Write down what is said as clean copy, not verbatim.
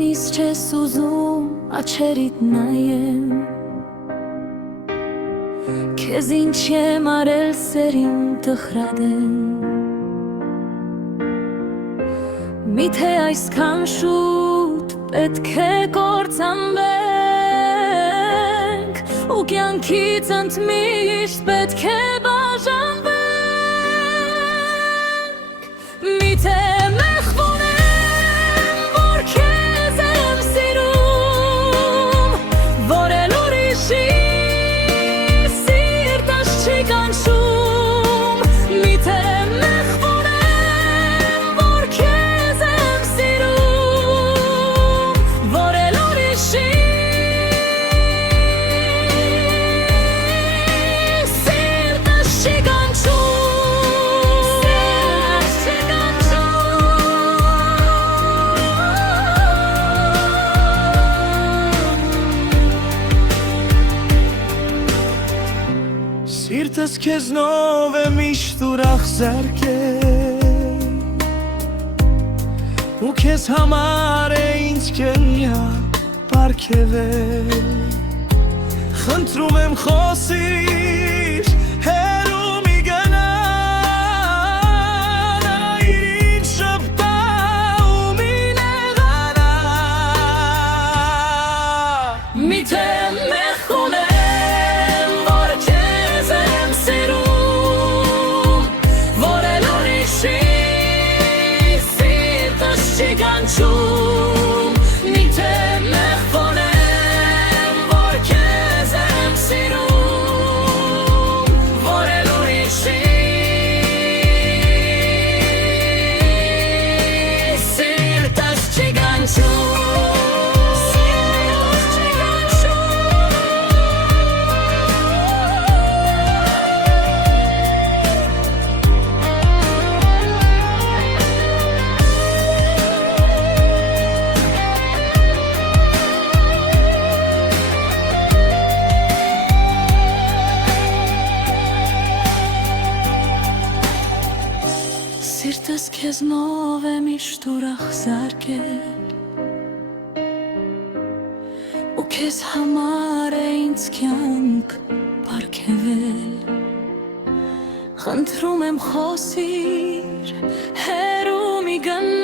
ինձ չես ուզում աչերիդ նայեմ Քեզ ինչ եմ արել սերիմ տխրադեմ Միթե այսքան շուտ պետք է կործանվենք Ու կյանքից ընդմիշտ պետք է բաժանվենք Միթե մեղվում եմ, որ քեզ եմ սիրում Որ էլ ուրիշի սիրտս չի կանչում Միթե մեղվում եմ, որ քեզ եմ սիրում Որ էլ ուրիշի սիրտս չի կանչում Սիրտս քեզնով է միշտ ուրախ զարկել Ու քեզ համար է ինձ կենյակ պարգևել Խնդրում եմ խոսիր հեռու մի գնա Նայիր ինձ շպտա ու մի նեղանա Միթե մեղքում եմ, որ քեզ եմ սիրում Որ էլ ուրիշի սիրտս չի կանչում Միթե մեղքում եմ, որ քեզ եմ սիրում Որ էլ ուրիշի սիրտս չի կանչում Սիրտս քեզնով է միշտ ուրախ զարկել Ու քեզ համար է ինձ կյանք պարգևել Խնդրում եմ խոսիր հեռու մի գնա